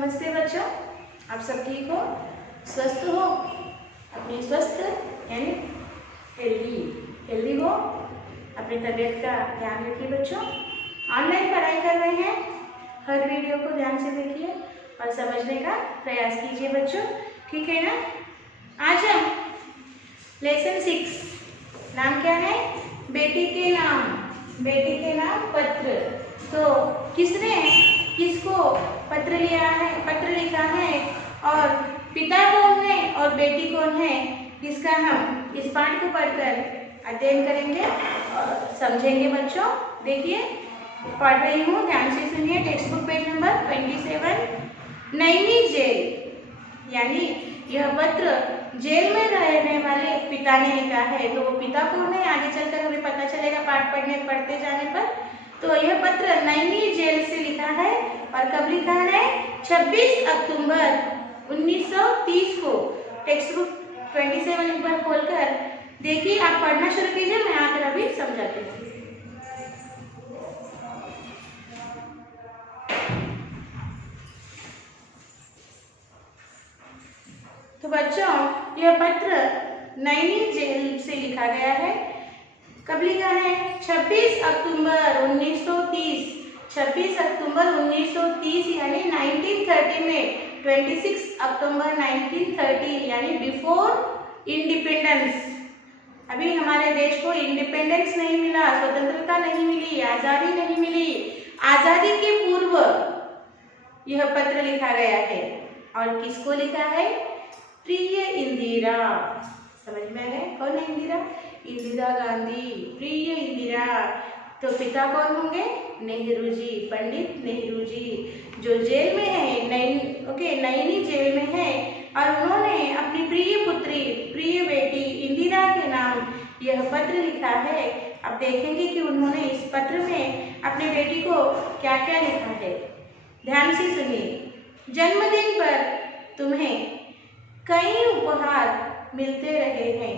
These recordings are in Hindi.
नमस्ते बच्चों, आप सब ठीक हो, स्वस्थ हो, अपनी स्वस्थ यानी हेल्दी हो, अपनी तबीयत का ध्यान रखिए बच्चों। ऑनलाइन पढ़ाई कर रहे हैं, हर वीडियो को ध्यान से देखिए और समझने का प्रयास कीजिए बच्चों, ठीक है ना। आज हम लेसन 6 नाम क्या है, बेटी के नाम पत्र। तो किसने किसको पत्र लिखा है और पिता कौन है और बेटी कौन है, इसका हम इस पाठ को पढ़कर अध्ययन करेंगे और समझेंगे बच्चों। देखिए पढ़ रही हूँ, ध्यान से सुनिए। Text book page number 27। Naini jail यानी यह पत्र जेल में रहने वाले पिता ने लिखा है। तो वो पिता कौन है आगे चलकर हमें पता चलेगा पाठ पढ़ते जाने पर। तो यह पत्र नैनी जेल से लिखा है और कब लिखा है, 26 अक्टूबर 1930 को। टेक्स्ट बुक 27 एक बार खोलकर देखिए, आप पढ़ना शुरू कीजिए, मैं आकर अभी समझाती हूँ। तो बच्चों यह पत्र नैनी जेल से लिखा गया है। कब लिखा है, 26 अक्टूबर 1930। 26 अक्टूबर 1930 यानी 1930 में, 26 अक्टूबर 1930 यानी बिफोर इंडिपेंडेंस। अभी हमारे देश को इंडिपेंडेंस नहीं मिला, स्वतंत्रता नहीं मिली, आजादी नहीं मिली। आजादी के पूर्व यह पत्र लिखा गया है। और किसको लिखा है, प्रिय इंदिरा। समझ में आ गया कौन है इंदिरा, इंदिरा गांधी, प्रिय इंदिरा। तो पिता कौन होंगे, नेहरू जी, पंडित नेहरू जी, जो जेल में है, नैनी जेल में है। और उन्होंने अपनी प्रिय पुत्री, प्रिय बेटी इंदिरा के नाम यह पत्र लिखा है। अब देखेंगे कि उन्होंने इस पत्र में अपने बेटी को क्या क्या लिखा है। ध्यान से सुनिए। जन्मदिन पर तुम्हें कई उपहार मिलते रहे हैं,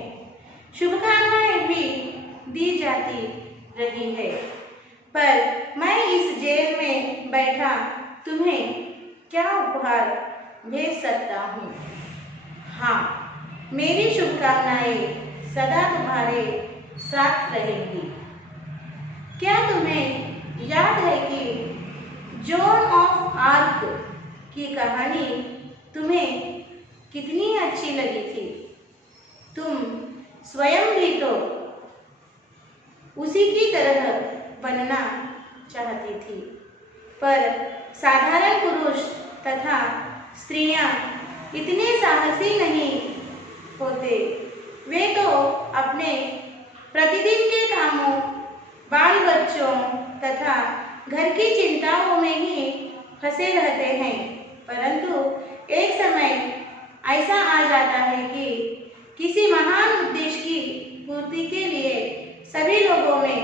शुभकामनाएं भी दी जाती रही है, पर मैं इस जेल में बैठा तुम्हें क्या उपहार भेज सकता हूँ। हाँ, मेरी शुभकामनाएं सदा तुम्हारे साथ रहेंगी। क्या तुम्हें याद है कि जॉन ऑफ आर्क की कहानी तुम्हें कितनी अच्छी लगी थी। तुम स्वयं भी तो उसी की तरह बनना चाहती थी, पर साधारण पुरुष तथा स्त्रियां इतने साहसी नहीं होते। वे तो अपने प्रतिदिन के कामों, बाल बच्चों तथा घर की चिंताओं में ही फंसे रहते हैं। परंतु एक समय ऐसा आ जाता है कि किसी महान उद्देश्य की पूर्ति के लिए सभी लोगों में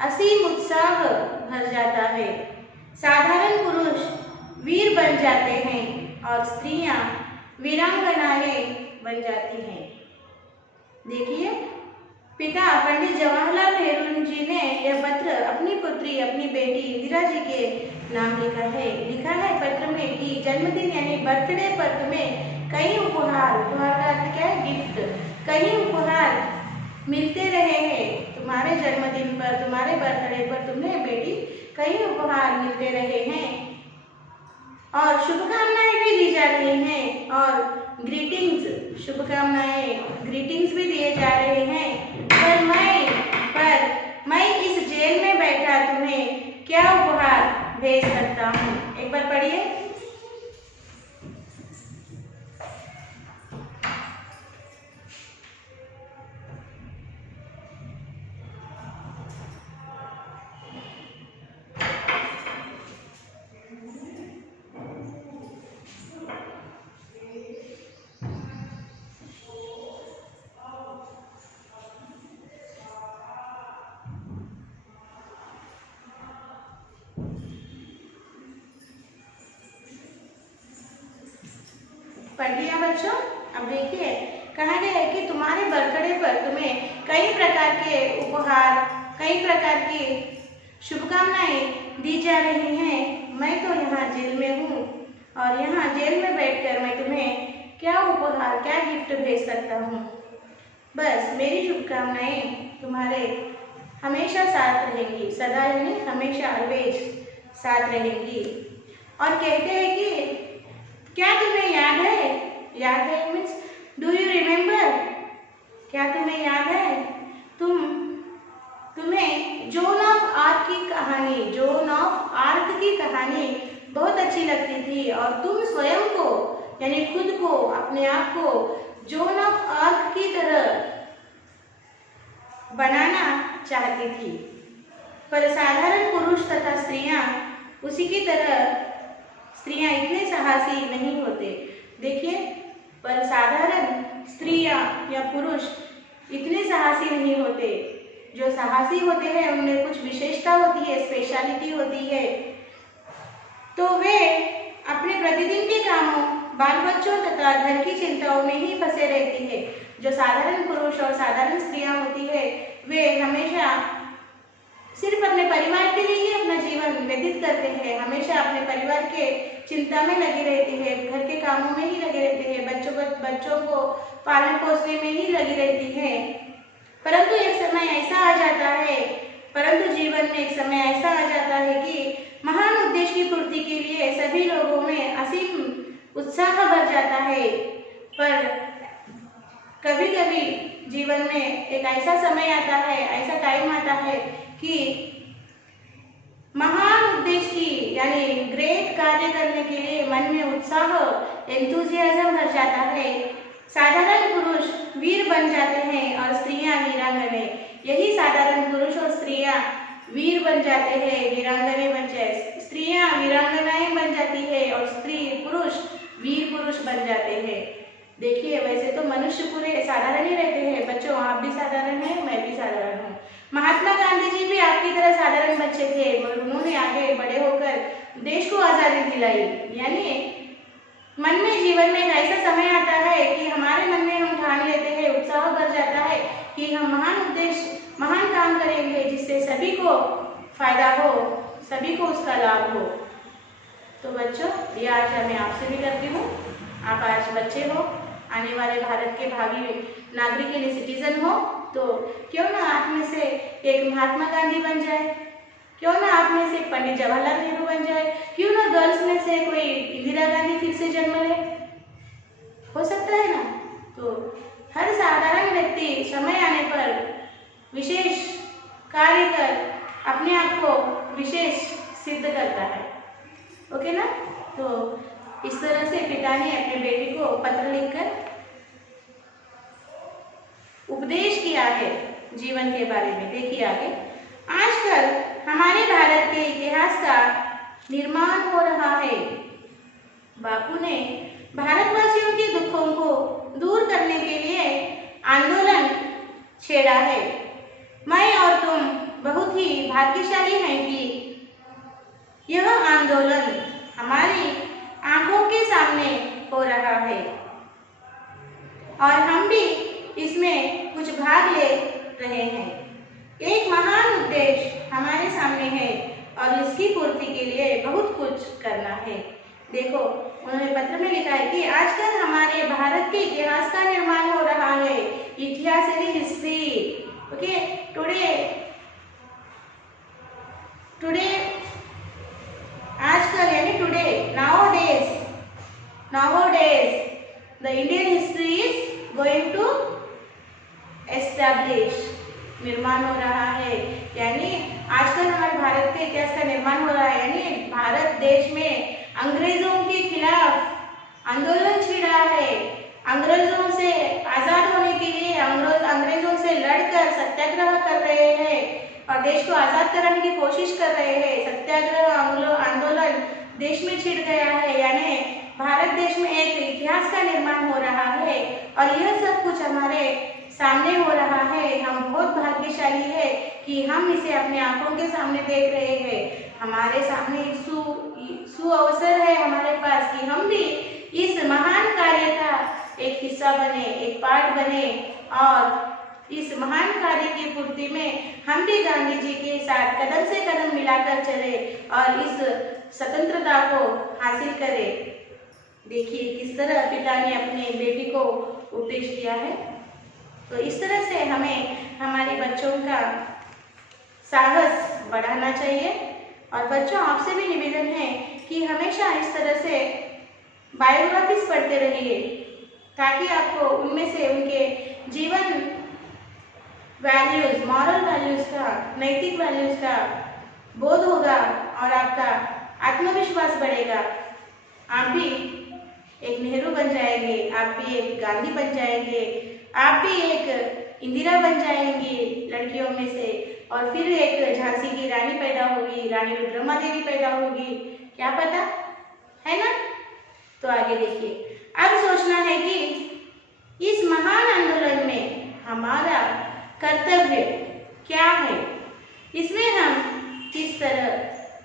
असीम उत्साह भर जाता है। साधारण पुरुष वीर बन जाते हैं और स्त्रियां वीरांगनाएं बन जाती हैं। देखिए, पिता पंडित जवाहरलाल नेहरू जी ने यह पत्र अपनी पुत्री, अपनी बेटी इंदिरा जी के नाम लिखा है पत्र में कि जन्मदिन यानी बर्थडे पर तुम्हें कई उपहार का अर्थ क्या है, गिफ्ट, कई उपहार मिलते रहे हैं। तुम्हारे जन्मदिन पर, तुम्हारे बर्थडे पर तुम्हें बेटी कई उपहार मिलते रहे हैं और शुभकामनाएं भी दी जा रही हैं और ग्रीटिंग्स भी दिए जा रहे हैं। पर मैं इस जेल में बैठा तुम्हें क्या उपहार भेज सकता हूँ। एक बार पढ़िए। पढ़ लिया बच्चों। अब देखिए, कहा गया है कि तुम्हारे बर्थडे पर तुम्हें कई प्रकार के उपहार, कई प्रकार की शुभकामनाएं दी जा रही हैं। मैं तो यहाँ जेल में हूँ और यहाँ जेल में बैठकर मैं तुम्हें क्या उपहार, क्या गिफ्ट भेज सकता हूँ। बस मेरी शुभकामनाएं तुम्हारे हमेशा साथ रहेंगी, सदा यानी हमेशा ऑलवेज साथ रहेंगी। और कहते हैं कि क्या तुम्हें याद है मीन्स डू यू रिमेम्बर, क्या तुम्हें याद है, तुम्हें जोन ऑफ आर्क की कहानी बहुत अच्छी लगती थी और तुम स्वयं को यानी खुद को, अपने आप को जोन ऑफ आर्क की तरह बनाना चाहती थी। पर साधारण पुरुष तथा स्त्रियां उसी की तरह, स्त्रियां इतने साहसी नहीं होते। देखिए, पर साधारण स्त्रियां या पुरुष इतने साहसी नहीं होते। जो साहसी होते हैं उनमें कुछ विशेषता होती है, स्पेशलिटी होती है। तो वे अपने प्रतिदिन के कामों, बाल बच्चों तथा घर की चिंताओं में ही फंसे रहती है। जो साधारण पुरुष और साधारण स्त्रियां होती है वे हमेशा सिर्फ अपने परिवार के लिए ही अपना जीवन व्यतीत करते हैं, हमेशा अपने परिवार के चिंता में लगी रहती है, घर के कामों में ही लगे रहते हैं, बच्चों को पालने पोसने में ही लगी रहती है। परंतु जीवन में एक समय ऐसा आ जाता है कि महान उद्देश्य की पूर्ति के लिए सभी लोगों में असीम उत्साह भर जाता है। पर कभी कभी जीवन में एक ऐसा समय आता है, ऐसा टाइम आता है कि महान उद्देश्य की यानी ग्रेट कार्य करने के लिए मन में उत्साह, एंथुजियाज्म भर जाता है। साधारण पुरुष वीर बन जाते हैं और स्त्रियां वीरांगने। यही साधारण पुरुष और स्त्रियां वीर बन जाते हैं, वीरांगने बन जाए, स्त्रियां वीरांगनाएं बन जाती है और पुरुष वीर पुरुष बन जाते हैं। देखिए, वैसे तो मनुष्य पूरे साधारण ही रहते हैं। बच्चों, आप भी साधारण हैं, मैं भी साधारण हूँ। महात्मा गांधी जी भी आपकी तरह साधारण बच्चे थे, मगर उन्होंने आगे बड़े होकर देश को आजादी दिलाई। यानी मन में, जीवन में एक ऐसा समय आता है कि हमारे मन में हम ठान लेते हैं, उत्साह भर जाता है कि हम महान उद्देश्य, महान काम करेंगे जिससे सभी को फायदा हो, सभी को उसका लाभ हो। तो बच्चों, ये आज मैं आपसे भी करती हूँ। आप आज बच्चे हो, आने वाले भारत के भावी नागरिक यानी सिटीजन हो, तो क्यों ना आप में से एक महात्मा गांधी बन जाए, क्यों ना आप में से पंडित जवाहरलाल नेहरू बन जाए, क्यों ना गर्ल्स में से कोई इंदिरा गांधी फिर से जन्म ले, हो सकता है ना। तो हर साधारण व्यक्ति समय आने पर विशेष कार्य कर अपने आप को विशेष सिद्ध करता है। ओके ना। तो इस तरह से पिता ने अपने बेटे को पत्र लिखकर उपदेश किया है जीवन के बारे में। देखिए आगे, आजकल हमारे भारत के इतिहास का निर्माण हो रहा है। बापू ने भारतवासियों के दुखों को दूर करने के लिए आंदोलन छेड़ा है। मैं और तुम बहुत ही भाग्यशाली हैं कि यह आंदोलन हमारी आंखों के सामने हो रहा है और हम भी इसमें कुछ भाग ले रहे हैं। एक महान उद्देश्य हमारे सामने है और इसकी पूर्ति के लिए बहुत कुछ करना है। देखो, उन्होंने पत्र में लिखा है कि आजकल हमारे भारत के इतिहास का निर्माण हो रहा है। इतिहास यानी हिस्ट्री। ओके, टुडे आजकल यानी today, nowadays the Indian history is going to establish, निर्माण हो रहा है। यानी आजकल हमारे भारत के इतिहास का निर्माण हो रहा है। यानी भारत देश में अंग्रेजों के खिलाफ आंदोलन छिड़ा है। अंग्रेजों से आजाद होने के लिए अंग्रेजों से लड़कर सत्याग्रह कर रहे हैं और देश को आजाद कराने की कोशिश कर रहे हैं। सत्याग्रह आंदोलन देश में छिड़ गया है। यानी भारत देश में एक इतिहास का निर्माण हो रहा है और यह सब कुछ हमारे सामने हो रहा है। हम बहुत भाग्यशाली है कि हम इसे अपने आंखों के सामने देख रहे हैं। हमारे सामने अवसर है हमारे पास कि हम भी इस महान कार्य का एक हिस्सा बने, एक पार्ट बने और इस महान कार्य की पूर्ति में हम भी गांधी जी के साथ कदम से कदम मिलाकर चले और इस स्वतंत्रता को हासिल करें। देखिए किस तरह पिता ने अपने बेटी को उपदेश दिया है। तो इस तरह से हमें हमारे बच्चों का साहस बढ़ाना चाहिए। और बच्चों, आपसे भी निवेदन है कि हमेशा इस तरह से बायोग्राफीज पढ़ते रहिए, ताकि आपको उनमें से उनके जीवन वैल्यूज, मॉरल वैल्यूज का, नैतिक वैल्यूज का बोध होगा और आपका आत्मविश्वास बढ़ेगा। आप भी एक नेहरू बन जाएंगे, आप भी एक गांधी बन जाएंगे, आप भी एक इंदिरा बन जाएंगी लड़कियों में से, और फिर एक झांसी की रानी पैदा होगी, रानी रुद्रमादेवी पैदा होगी, क्या पता, है ना। तो आगे देखिए, अब सोचना है कि इस महान आंदोलन में हमारा कर्तव्य क्या है, इसमें हम किस तरह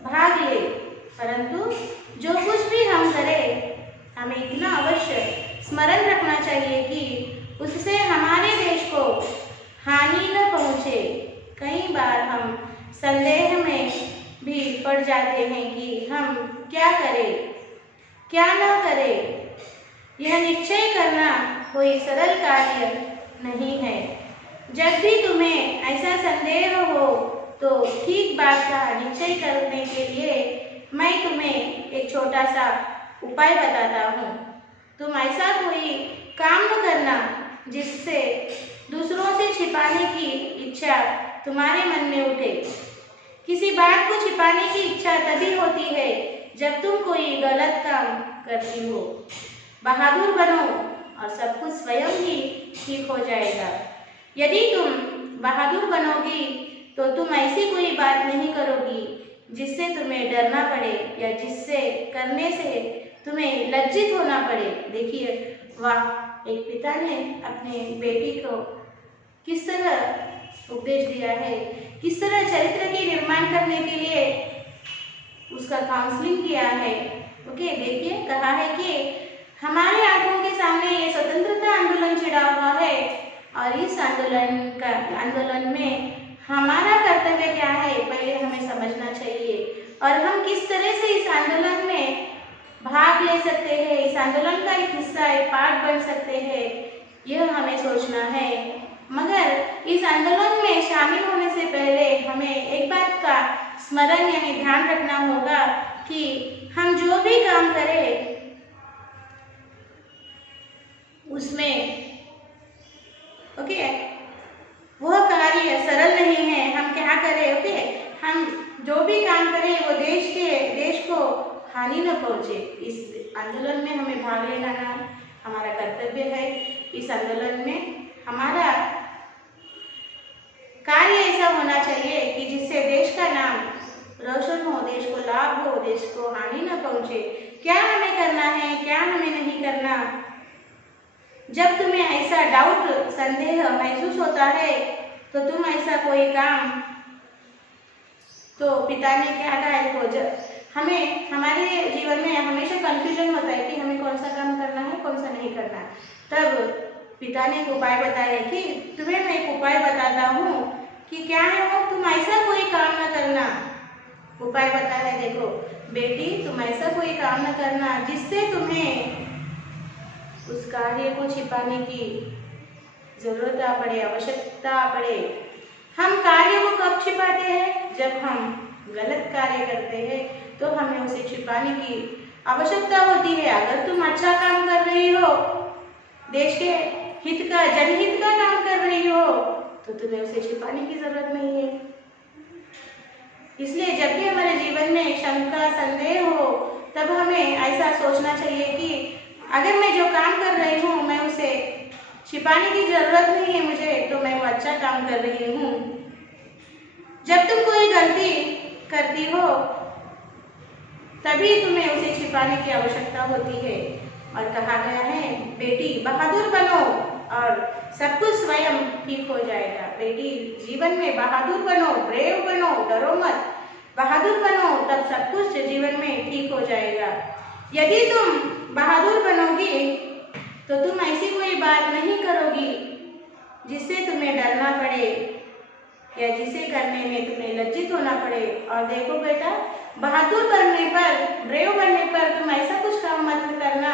भाग ले। परंतु जो कुछ भी हम करें, हमें इतना अवश्य स्मरण रखना चाहिए कि उससे हमारे देश को हानि न पहुँचे। कई बार हम संदेह में भी पड़ जाते हैं कि हम क्या करें, क्या न करें। यह निश्चय करना कोई सरल कार्य नहीं है। जब भी तुम्हें ऐसा संदेह हो तो ठीक बात का निश्चय करने के लिए मैं तुम्हें एक छोटा सा उपाय बताता हूँ। तुम ऐसा कोई काम न करना जिससे दूसरों से छिपाने की इच्छा तुम्हारे मन में उठे। किसी बात को छिपाने की इच्छा तभी होती है जब तुम कोई गलत काम करती हो। बहादुर बनो और सब कुछ स्वयं ही ठीक हो जाएगा। यदि तुम बहादुर बनोगी तो तुम ऐसी कोई बात नहीं करोगी जिससे तुम्हें डरना पड़े या जिससे करने से तुम्हें लज्जित होना पड़े। देखिए, वाह, एक पिता ने अपने बेटी को किस तरह उपदेश दिया है, किस तरह चरित्र की निर्माण करने के लिए उसका काउंसलिंग किया है। ओके, देखिए, कहा है कि हमारे आंखों के सामने ये स्वतंत्रता आंदोलन छिड़ा हुआ है और इस आंदोलन में हमारा कर्तव्य क्या है, पहले हमें समझना चाहिए। और हम किस तरह से इस आंदोलन में भाग ले सकते हैं, इस आंदोलन का एक हिस्सा, एक पार्ट बन सकते हैं, यह हमें सोचना है। मगर इस आंदोलन में शामिल होने से पहले हमें एक बात का स्मरण यानी ध्यान रखना होगा कि हम जो भी काम करें उसमें ओके वह कार्य सरल नहीं है। हम क्या करें, ओके, हम जो भी काम करें वो देश को हानि न पहुंचे। इस आंदोलन में हमें भाग लेना हमारा कर्तव्य है। इस आंदोलन में हमारा कार्य ऐसा होना चाहिए कि जिससे देश का नाम रोशन हो, देश को लाभ हो, देश को हानि न पहुंचे। क्या हमें करना है, क्या हमें नहीं करना। जब तुम्हें ऐसा डाउट, संदेह महसूस होता है तो तुम ऐसा कोई काम, तो पिता ने क्या कहा है, हमें हमारे जीवन में हमेशा कंफ्यूजन होता है कि हमें कौन सा काम करना है, कौन सा नहीं करना। तब पिता ने एक उपाय बताया कि तुम्हें मैं एक उपाय बताता हूँ कि क्या है वो, तुम ऐसा कोई काम न करना। उपाय बताया है, देखो बेटी, तुम ऐसा कोई काम न करना जिससे तुम्हें उस कार्य को छिपाने की जरूरत पड़े, आवश्यकता पड़े। हम कार्य को कब छिपाते हैं, जब हम गलत कार्य करते हैं तो हमें उसे छिपाने की आवश्यकता होती है। अगर तुम अच्छा काम कर रही हो, देश के हित का, जनहित का काम कर रही हो, तो तुम्हें उसे छिपाने की जरूरत नहीं है। इसलिए जब भी हमारे जीवन में शंका, संदेह हो, तब हमें ऐसा सोचना चाहिए कि अगर मैं जो काम कर रही हूँ मैं उसे छिपाने की जरूरत नहीं है मुझे, तो मैं वो अच्छा काम कर रही हूँ। जब तुम कोई गलती करती हो तभी तुम्हें उसे छिपाने की आवश्यकता होती है। और कहा गया है, बेटी बहादुर बनो और सब कुछ स्वयं ठीक हो जाएगा। बेटी जीवन में बहादुर बनो, ब्रेव बनो, डरो मत, बहादुर बनो, तब सब कुछ जीवन में ठीक हो जाएगा। यदि तुम बहादुर बनोगी तो तुम ऐसी कोई बात नहीं करोगी जिससे तुम्हें डरना पड़े या जिसे करने में तुम्हें लज्जित होना पड़े। और देखो बेटा, बहादुर बनने पर, ब्रेव बनने पर तुम ऐसा कुछ काम मत करना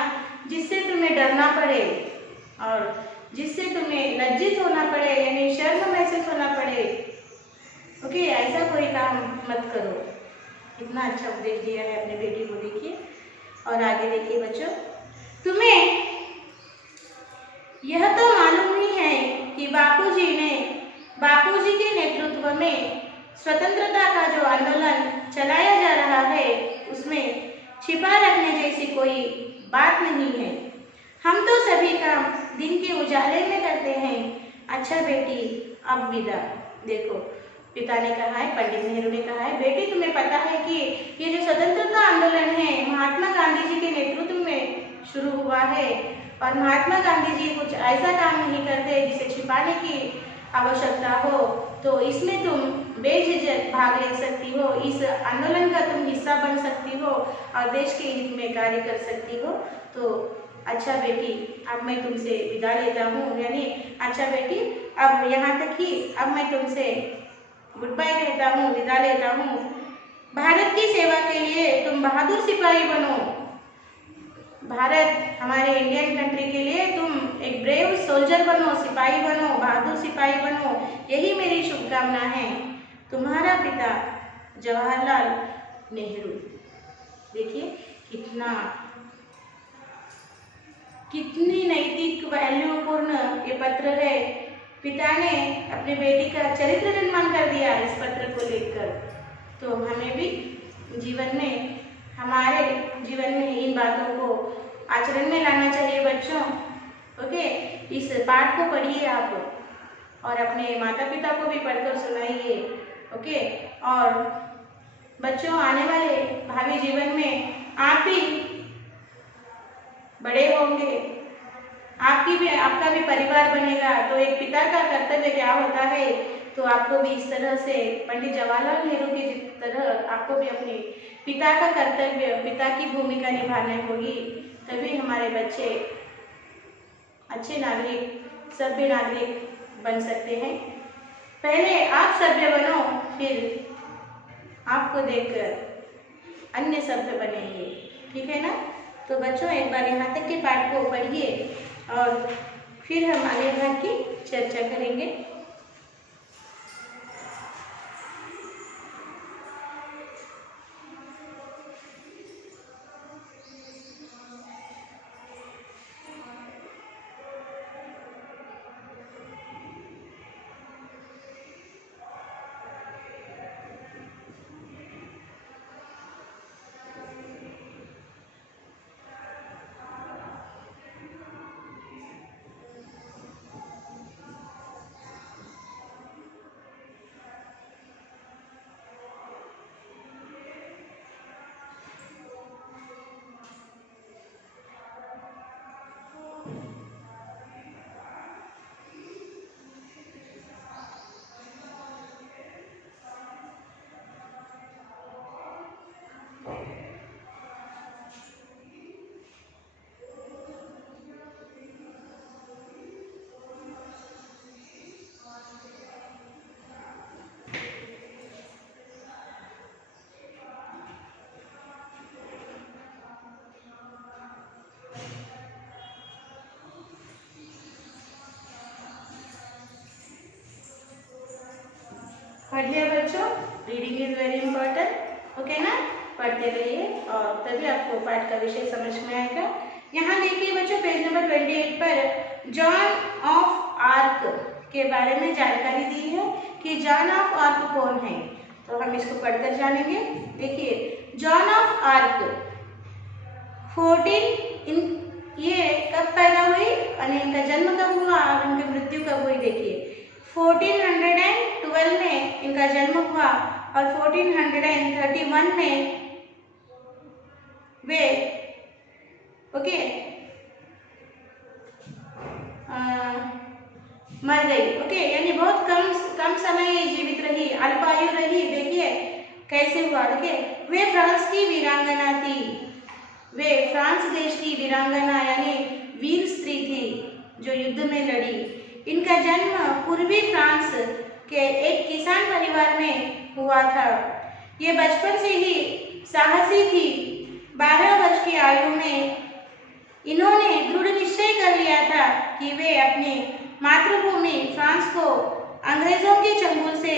जिससे तुम्हें डरना पड़े और जिससे तुम्हें लज्जित होना पड़े, यानी शर्म महसूस होना पड़े। ओके, ऐसा कोई काम मत करो। कितना अच्छा उपदेश दिया है अपने बेटी को, देखिए। और आगे देखिए बच्चों, तुम्हें यह तो मालूम ही है कि बापूजी के नेतृत्व में स्वतंत्रता का जो आंदोलन चलाया जा रहा है उसमें छिपा रखने जैसी कोई बात नहीं है। हम तो सभी काम दिन के उजाले में करते हैं। अच्छा बेटी, अब विदा। देखो, पिता ने कहा है, पंडित नेहरू ने कहा है, बेटी तुम्हें पता है कि ये जो स्वतंत्रता आंदोलन है महात्मा गांधी जी के नेतृत्व में शुरू हुआ है और महात्मा गांधी जी कुछ ऐसा काम नहीं करते जिसे छिपाने की आवश्यकता हो, तो इसमें तुम बेझिझक भाग ले सकती हो, इस आंदोलन का तुम हिस्सा बन सकती हो और देश के हित में कार्य कर सकती हो। तो अच्छा बेटी, अब मैं तुमसे विदा लेता हूँ, यानी अच्छा बेटी अब यहाँ तक ही, अब मैं तुमसे गुड बाय कहता हूँ, विदा लेता हूँ। भारत की सेवा के लिए तुम बहादुर सिपाही बनो। भारत, हमारे इंडियन कंट्री के लिए तुम एक ब्रेव सोल्जर बनो, सिपाही बनो, बहादुर सिपाही बनो, यही मेरी शुभकामना है। तुम्हारा पिता जवाहरलाल नेहरू। देखिए कितनी नैतिक वैल्यूपूर्ण ये पत्र है। पिता ने अपने बेटी का चरित्र निर्माण कर दिया इस पत्र को लेकर। तो हमें भी हमारे जीवन में इन बातों को आचरण में लाना चाहिए बच्चों। ओके, इस पाठ को पढ़िए आप और अपने माता पिता को भी पढ़कर सुनाइए। ओके, और बच्चों आने वाले भावी जीवन में आप भी बड़े होंगे, आपका भी परिवार बनेगा। तो एक पिता का कर्तव्य क्या होता है, तो आपको भी इस तरह से पंडित जवाहरलाल नेहरू की तरह आपको भी अपने पिता का कर्तव्य, पिता की भूमिका निभानी होगी। तभी हमारे बच्चे अच्छे नागरिक, सभ्य नागरिक बन सकते हैं। पहले आप सभ्य बनो, फिर आपको देखकर अन्य सभ्य बनेंगे। ठीक है ना? तो बच्चों एक बार यहाँ तक के पाठ को पढ़िए और फिर हम आगे भाग की चर्चा करेंगे। पढ़ लिया बच्चों? Reading is very important. Okay ना? पढ़ते रहिए और तभी आपको पाठ का विषय समझ में आएगा। यहाँ देखिए बच्चों, पेज नंबर 28 पर जॉन ऑफ आर्क के बारे में जानकारी दी है कि जॉन ऑफ आर्क कौन है। तो हम इसको पढ़कर जानेंगे। देखिए, जॉन ऑफ आर्क 14 ये कब पैदा हुई और इनका जन्म कब हुआ और इनकी मृत्यु कब हुई। देखिए 1412 में इनका जन्म हुआ और 1431 में वे मर गई। ओके, यानी बहुत कम समय जीवित रही, अल्पायु रही। देखिए कैसे हुआ। देखिए, वे फ्रांस की वीरांगना थी। वे फ्रांस देश की वीरांगना यानी वीर स्त्री थी जो युद्ध में लड़ी। इनका जन्म पूर्वी फ्रांस के एक किसान परिवार में हुआ था। ये बचपन से ही साहसी थी। 12 वर्ष की आयु में इन्होंने दृढ़ निश्चय कर लिया था कि वे अपनी मातृभूमि फ्रांस को अंग्रेजों के चंगुल से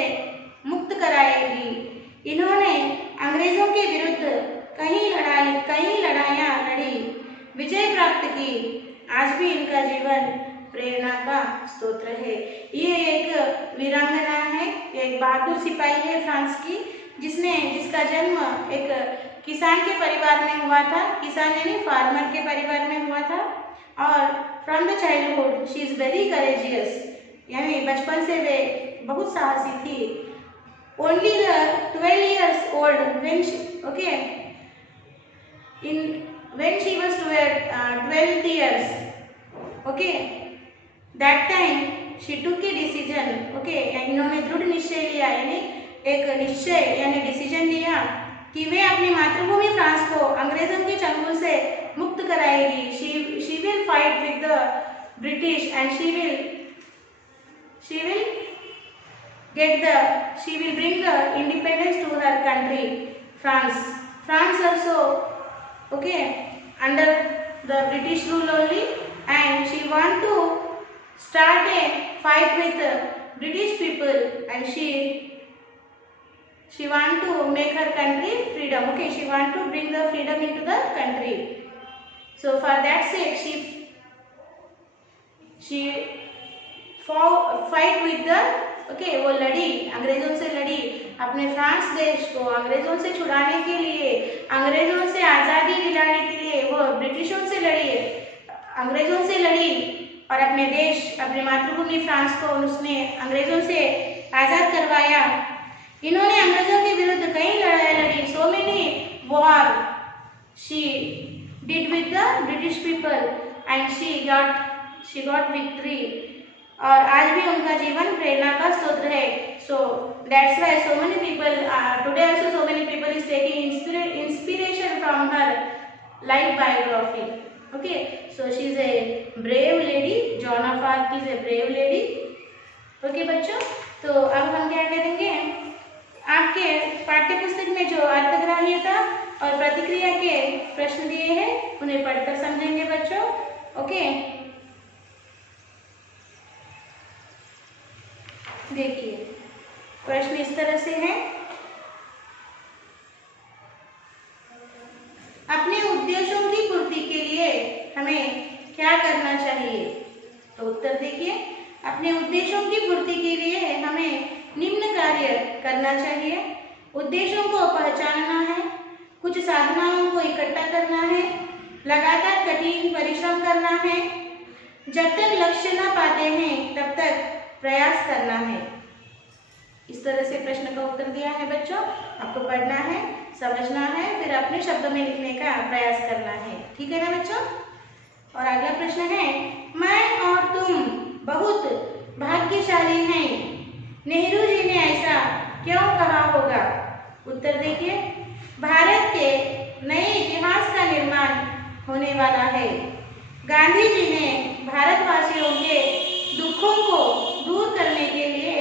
मुक्त कराएगी। इन्होंने अंग्रेजों के विरुद्ध कई लड़ाइयाँ लड़ी, विजय प्राप्त की। आज भी इनका जीवन प्रेरणा का स्रोत है। ये एक वीरांगना है, एक बहादुर सिपाही है फ्रांस की, जिसका जन्म एक किसान के परिवार में हुआ था। किसान यानी फार्मर के परिवार में हुआ था। और from the childhood she is very courageous, यानी बचपन से वे बहुत साहसी थी। Only the 12 years old when she was 12 years, okay, that time she took a decision, okay, इन्होंने दृढ़ निश्चय लिया, यानी एक निश्चय यानी डिसीजन लिया कि वे अपनी मातृभूमि फ्रांस को अंग्रेजों के चंगुल से मुक्त कराएगी। she will fight with the British and she will bring the independence to her country, France also, okay, under the British rule only, and she want to start a fight with the British people, and she want to make her country freedom, okay, she want to bring the freedom into the country. So for that sake she fight with the, okay, वो लड़ी, अंग्रेजों से लड़ी, अपने फ्रांस देश को अंग्रेजों से छुड़ाने के लिए, अंग्रेजों से आज़ादी दिलाने के लिए वो ब्रिटिशों से लड़ी, अंग्रेजों से लड़ी और अपने देश, अपनी मातृभूमि फ्रांस को उसने अंग्रेजों से आज़ाद करवाया। इन्होंने अंग्रेजों के विरुद्ध कई लड़ाई लड़ी, so many war she did with the British people and she got victory। और आज भी उनका जीवन प्रेरणा का स्रोत है। So that's why so many people today also so many people is taking inspiration from her life biography, okay, so she is a brave lady, Joan of Arc is a brave lady, okay बच्चों। तो अब हम क्या करेंगे, आपके पाठ्य पुस्तक में जो अर्थग्राह्यता और प्रतिक्रिया के प्रश्न दिए हैं उन्हें पढ़कर समझेंगे बच्चों, ओके। देखिए प्रश्न इस तरह से है, अपने उद्देश्यों की पूर्ति के लिए हमें क्या करना चाहिए। तो उत्तर देखिए, अपने उद्देश्यों की पूर्ति के लिए हमें निम्न कार्य करना चाहिए। उद्देश्यों को पहचानना है, कुछ साधनाओं को इकट्ठा करना है, लगातार कठिन परिश्रम करना है, जब तक लक्ष्य न पाते हैं तब तक प्रयास करना है। इस तरह से प्रश्न का उत्तर दिया है बच्चों, आपको पढ़ना है, समझना है, फिर अपने शब्दों में लिखने का प्रयास करना है, ठीक है ना बच्चों। और अगला प्रश्न है, मैं और तुम बहुत भाग्यशाली हैं, नेहरू जी ने ऐसा क्यों कहा होगा। उत्तर देखिए, भारत के नए इतिहास का निर्माण होने वाला है। गांधी जी ने भारतवासियों के दुखों को दूर करने के लिए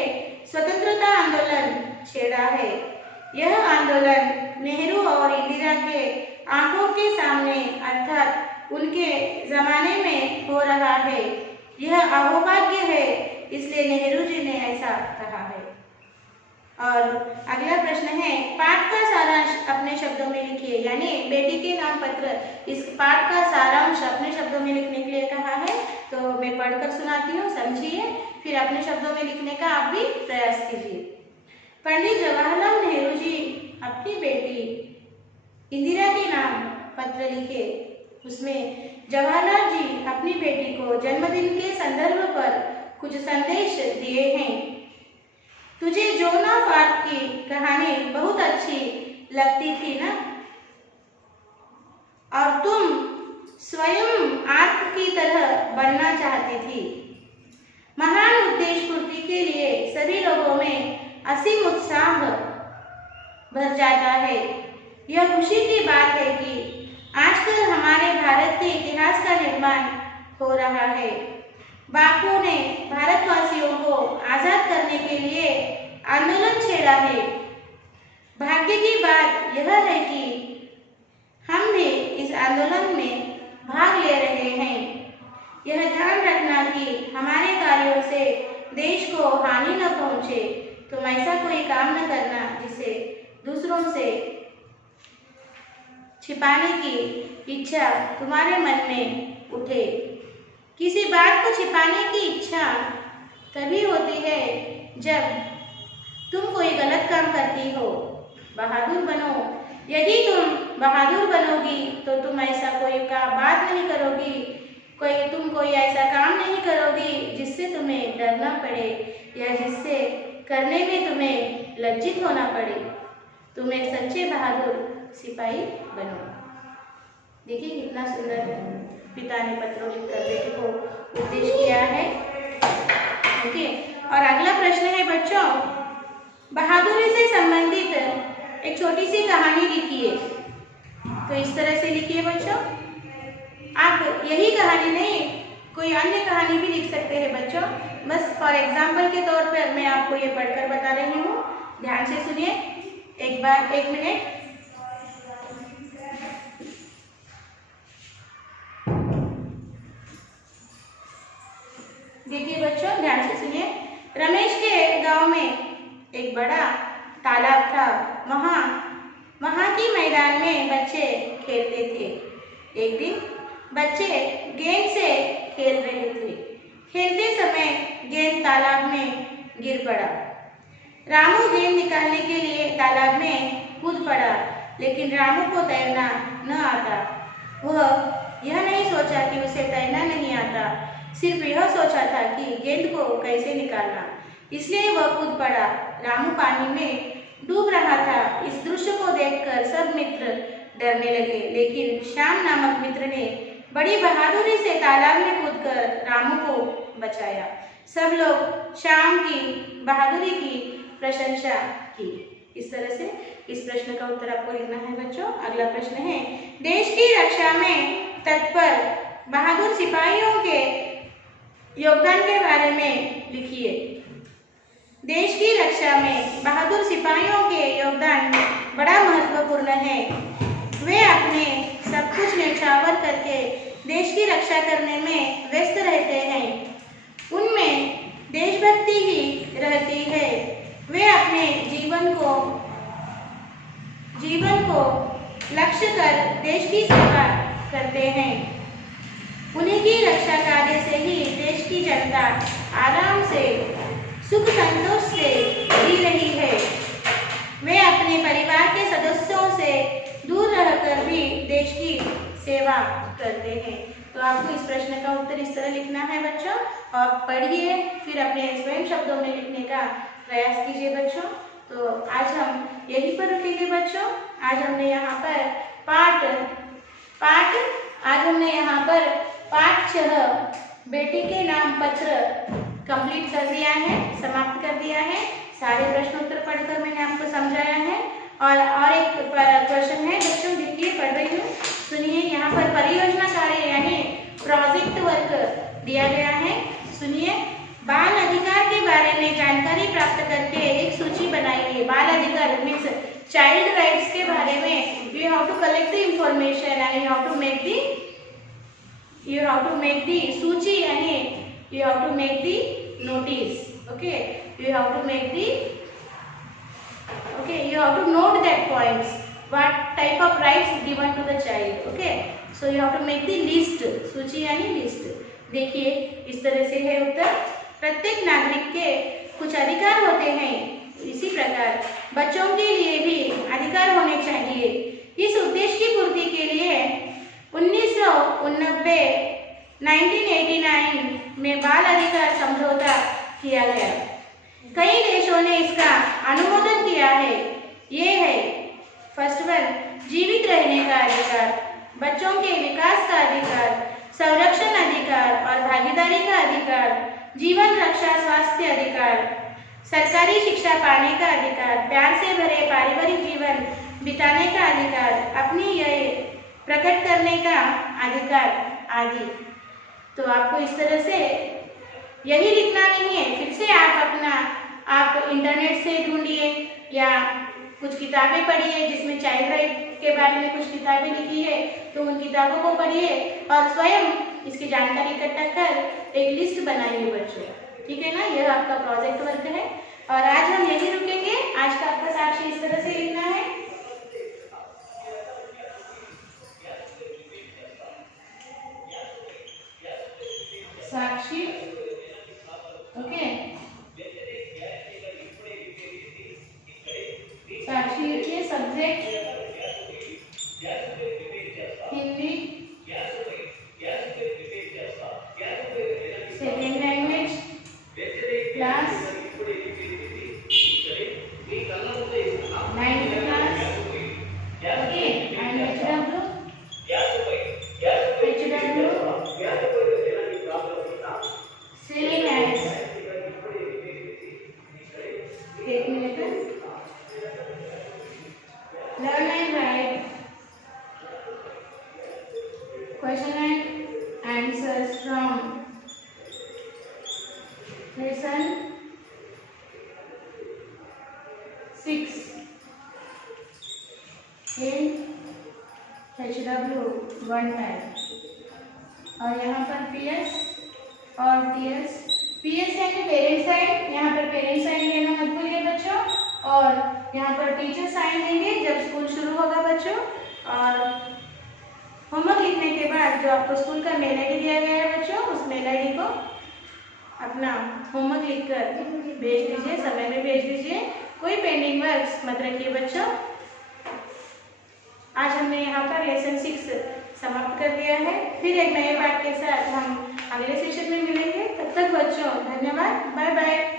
स्वतंत्रता आंदोलन छेड़ा है। यह आंदोलन नेहरू और इंदिरा के आंखों के सामने अर्थात उनके जमाने में हो रहा है। यह अहोभाग्य है, इसलिए नेहरू जी ने ऐसा कहा है। और अगला प्रश्न है, पाठ का सारांश अपने शब्दों में लिखिए, यानी बेटी के नाम पत्र, इस पाठ का सारांश अपने शब्दों में लिखने के लिए कहा है। तो मैं पढ़कर सुनाती हूँ, समझिए, फिर अपने शब्दों में लिखने का आप भी प्रयास कीजिए। पंडित जवाहरलाल नेहरू जी अपनी बेटी इंदिरा के नाम पत्र लिखे। उसमें जवाहरलाल जी अपनी बेटी को जन्मदिन के संदर्भ पर कुछ संदेश दिए हैं। तुझे जॉन ऑफ आर्क की कहानी बहुत अच्छी लगती थी ना, और तुम स्वयं आर्क की तरह बनना चाहती थी। महान उद्देश्य पूर्ति के लिए सभी लोगों में असीम उत्साह भर जाता है। यह खुशी की बात है कि आजकल हमारे भारत के इतिहास का निर्माण हो रहा है। बापू ने भारतवासियों को आजाद करने के लिए आंदोलन छेड़ा है। भाग्य की यह है कि हम भी इस आंदोलन में भाग ले रहे हैं। यह ध्यान रखना कि हमारे कार्यों से देश को हानि न पहुंचे। तुम ऐसा कोई काम न करना जिसे दूसरों से छिपाने की इच्छा तुम्हारे मन में उठे। किसी बात को छिपाने की इच्छा तभी होती है जब तुम कोई गलत काम करती हो। बहादुर बनो। यदि तुम बहादुर बनोगी तो तुम ऐसा कोई बात नहीं करोगी, तुम कोई ऐसा काम नहीं करोगी जिससे तुम्हें डरना पड़े या जिससे करने में तुम्हें लज्जित होना पड़े। तुम एक सच्चे बहादुर सिपाही बनो। देखिए कितना सुंदर पिता ने पत्रों लिखकर बेटे को उपदेश किया है। ओके, और अगला प्रश्न है बच्चों, बहादुरी से संबंधित एक छोटी सी कहानी लिखिए। तो इस तरह से लिखिए बच्चों। आप यही कहानी नहीं, कोई अन्य कहानी भी लिख सकते हैं बच्चों। बस फॉर एग्जाम्पल के तौर पर मैं आपको ये पढ़कर बता रही हूँ। ध्यान से सुनिए एक बार, 1 मिनट। देखिए बच्चों, ध्यान से सुनिए। रमेश के गांव में एक बड़ा तालाब था। वहाँ की मैदान में बच्चे खेलते थे। एक दिन बच्चे गेंद से खेल रहे थे। खेलते समय गेंद तालाब में गिर पड़ा। रामू गेंद निकालने के लिए तालाब में कूद पड़ा, लेकिन रामू को तैरना न आता। वह यह नहीं सोचा कि उसे तैरना नहीं आता, सिर्फ यह सोचा था कि गेंद को कैसे निकालना, इसलिए वह कूद पड़ा। रामू पानी में डूब रहा था। इस दृश्य को देखकर सब मित्र डरने लगे, लेकिन श्याम नामक मित्र ने बड़ी बहादुरी से तालाब में कूदकर रामू को बचाया। सब लोग श्याम की बहादुरी की प्रशंसा की। इस तरह से इस प्रश्न का उत्तर आपको लिखना है बच्चों। अगला प्रश्न है, देश की रक्षा में तत्पर बहादुर सिपाहियों के योगदान के बारे में लिखिए। देश की रक्षा में बहादुर सिपाहियों के योगदान बड़ा महत्वपूर्ण है। वे अपने सब कुछ न्यौछावर करके देश की रक्षा करने में व्यस्त रहते हैं। उनमें देशभक्ति ही रहती है। वे अपने जीवन को लक्ष्य कर देश की सेवा करते हैं। उन्हीं की रक्षा कार्य से ही देश की जनता आराम से सुख संतोष से जी रही है। वे अपने परिवार के सदस्यों से दूर रहकर भी देश की सेवा करते हैं। तो आपको इस प्रश्न का उत्तर इस तरह लिखना है बच्चों, और पढ़िए फिर अपने स्वयं शब्दों में लिखने का प्रयास कीजिए बच्चों। तो आज हम यहीं पर रुकेंगे बच्चों। आज हमने यहाँ पर पाठ 6 बेटी के नाम पत्र कंप्लीट कर दिया है, समाप्त कर दिया है। सारे प्रश्न उत्तर पढ़कर मैंने आपको समझाया है। और एक क्वेश्चन है बच्चों, देखिए पढ़ रही हूँ, सुनिए। यहाँ पर परियोजना कार्य यानी प्रोजेक्ट वर्क दिया गया है। सुनिए, बाल अधिकार के बारे में जानकारी प्राप्त करके एक सूची बनाइए। बाल अधिकार मीन्स चाइल्ड राइट्स के बारे में you have to collect the information and you have to make the सूची यानी you have to make the notice. Okay, you have to note that points, what type of rights given to the child. Okay, so you have to make the list. सूची यानी लिस्ट। देखिए इस तरह से है उत्तर। प्रत्येक नागरिक के कुछ अधिकार होते हैं, इसी प्रकार बच्चों के लिए भी अधिकार होने चाहिए। इस उद्देश्य की पूर्ति के लिए 1989 में बाल अधिकार समझौता किया गया। कई देशों ने इसका अनुमोदन किया है। ये है फर्स्ट वन, जीवित रहने का अधिकार, बच्चों के विकास का अधिकार, संरक्षण अधिकार और भागीदारी का अधिकार, जीवन रक्षा स्वास्थ्य अधिकार, सरकारी शिक्षा पाने का अधिकार, प्यार से भरे पारिवारिक जीवन बिताने का अधिकार, अपनी यह प्रकट करने का अधिकार आदि। तो आपको इस तरह से यही लिखना नहीं है, फिर से आप इंटरनेट से ढूंढिए या कुछ किताबें पढ़िए जिसमें चाइल्ड राइट के बारे में कुछ किताबें लिखी है तो उन किताबों को पढ़िए और स्वयं इसकी जानकारी इकट्ठा कर एक लिस्ट बनाइए बच्चों। ठीक है ना, यह आपका प्रोजेक्ट वर्क है और आज हम यही रुकेंगे। आज का आपका साक्षी इस तरह से लिखना है। साक्षी, ओके, साक्षी लिखिए। Subject Hindi, second language, class 9th class, okay, and HW same as, एक minute, learn and write question and answers from lesson 6 in HW 1 time और यहाँ पर PS और TS। PS यानी पेरेंट साइन, यहाँ पर पेरेंट साइन लेना मत भूलिए बच्चों और यहाँ पर टीचर साइन लेंगे जब स्कूल शुरू होगा बच्चों। और होमवर्क लिखने के बाद जो आपको स्कूल का मेल ID दिया गया है बच्चों, उस मेल ID को अपना होमवर्क लिखकर भेज दीजिए, समय में भेज दीजिए। कोई पेंडिंग वर्क्स मत रखिए बच्चों। आज हमने यहाँ पर लेसन 6 समाप्त कर दिया है। फिर एक नए पाठ के साथ हम अगले सेशन में मिलेंगे। तब तक बच्चों धन्यवाद, बाय बाय।